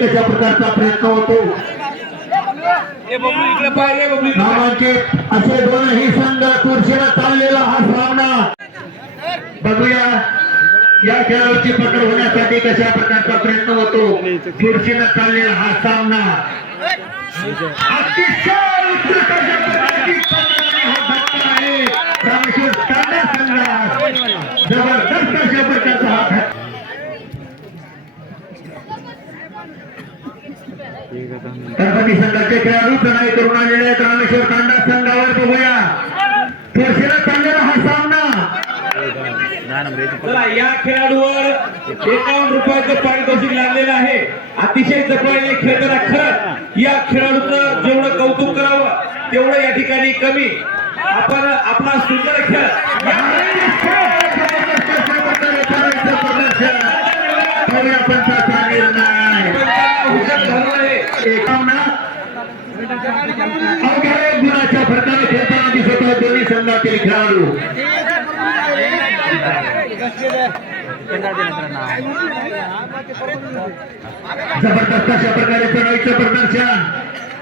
कशा प्रकारचा प्रयत्न होतो. हे. नामांकित असे दोनही संघ खुर्शीनं चाललेला हा सामना. बघूया या खेळाडूची पकड होण्यासाठी कशा प्रकारचा प्रयत्न होतो. खुर्शीनं चाललेला हा सामना. अतिशय उत्कृष्ट अशा प्रकारची पकड आणि हा धक्का आहे रामेश्वर तांडा संघात जबरदस्त अशा प्रकारचा हा धक्का गणपती संघाचे खेळाडू चढाई करून आलेले रामेश्वर तांडा संघावर बघूया. खुर्शीनं चाललेला हा सामना. चला या खेळाडूवर एकावन्न रुपयाचं पारितोषिक लागलेलं आहे. अतिशय जपळलेले खेळताना खरं या खेळाडूचं जेवढं कौतुक करावं तेवढं या ठिकाणी कमी. आपण आपला सुंदर खेळ पंचाचा निर्णय पंचांना हुकत घालून आहे एकावन्न अवघ्या एक गुणाच्या फरकाने खेळताना दिसत आहेत दोन्ही संघातील खेळाडू. जबरदस्त अशा प्रकारे चढाईचं प्रदर्शन.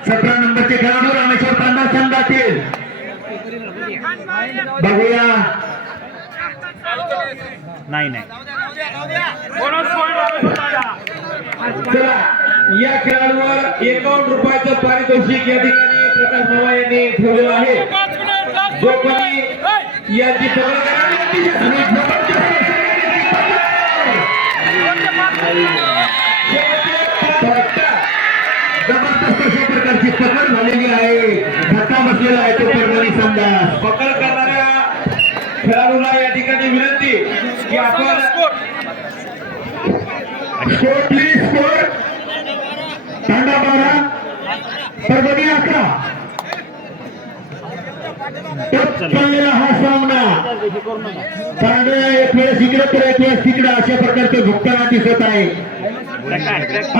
सतरा नंबरचे खेळाडू रामेश्वर तांडा संघातील. बघूया. नाही नाही. या खेळाडूवर एकावन्न रुपयाचं पारितोषिक या ठिकाणी प्रकाश मामा यांनी ठेवलेलं आहे जो कोणी याची जबरदस्त जबरदस्त अशा प्रकारची पकड झालेली आहे धक्का बसलेला आहे तो परभणी संघास पकड करणाऱ्या खेळाडूला या ठिकाणी विनंती की आपण स्कोर प्लीज स्कोर तांडा बारा परभणी अकरा. टप हा सामना. पांढऱ्या एक वेळेस इकडे तर एक वेळेस तिकडे. अशा प्रकारचे भुगताना दिसत आहे.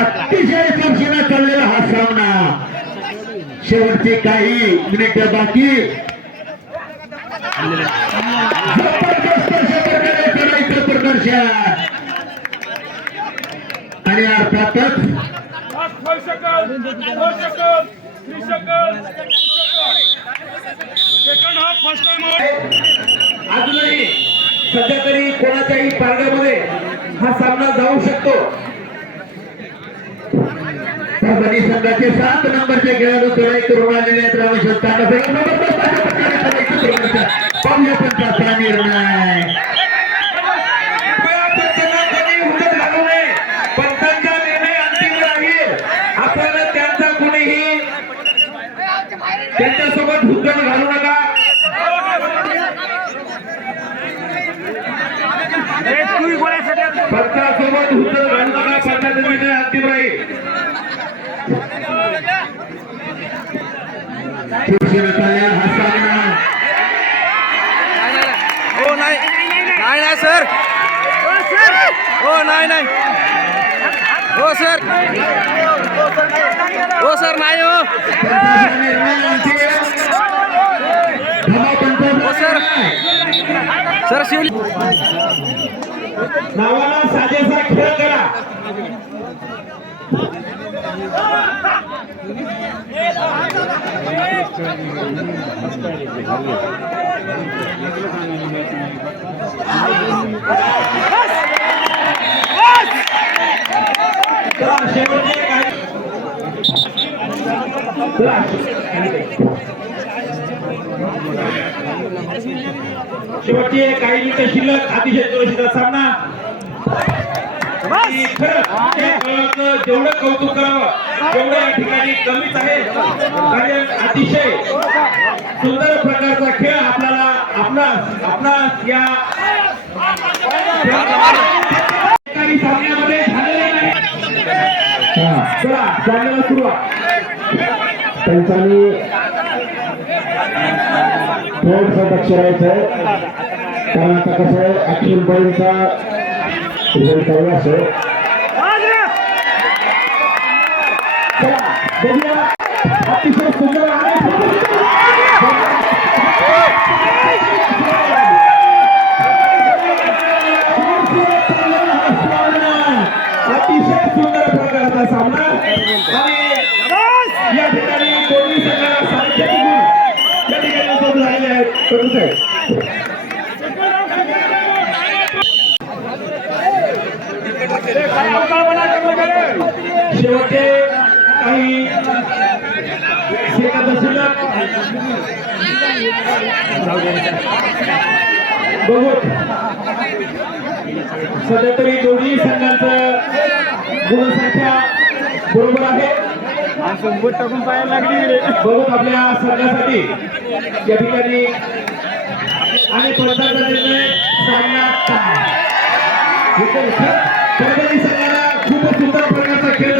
अतिशय चर्चेनं चाललेला हा सामना. शेवटचे काही मिनिट बाकी. प्रदर्शन. आणि अर्थातच अजूनही सध्या तरी कोणाच्याही पारड्यामध्ये हा सामना जाऊ शकतो. परभणी संघाचे सात नंबरचे खेळाडू तोडाई करून आलेले आहेत रामेश्वर तांडा जबरदस्त अशा प्रकारे पंचाचा निर्णय कृपया पंचांना कोणी हुकत घालू नये पंचांचा निर्णय अंतिम राहील आपण त्यांचा कोणीही त्यांच्यासोबत हुकत घालू नका. पक्षासोबत हुकत घालू नका पंचांचा निर्णय अंतिम राहील हो नाही. नाही नाही सर. हो नाही नाही. हो सर. हो सर नाही हो. हो सर. सर शिवली नावाला साजेसा खेळ करा शेवटचे काही शेवटचे काही मिनिटं शिल्लक अतिशय जोशीचा सामना. जेवढं कौतुक करावं तेवढं या ठिकाणी कमीच आहे. कारण अतिशय सुंदर प्रकारचा खेळ आपल्याला आपला आपला या काही सामन्यामध्ये झालेला नाही. चला सामन्याला सुरुवात. पंचांनी थोडस लक्ष राहायचंय कारण आता कसं आहे अखिल बैलचा रिझल्ट चालू असेल अतिशय सुंदर अतिशय सुंदर प्रकारचा सामना. आणि या ठिकाणी उपलब्ध झालेले आहेत साहेब शेवटचे काही सेकंद सध्या तरी दोन्ही संघांचं गुणसंख्या बरोबर आहे. टाकून पाहायला लागली. बघू आपल्या संघासाठी. या ठिकाणी आणि निर्णय सामना खूप सुंदर प्रकारचा खेळ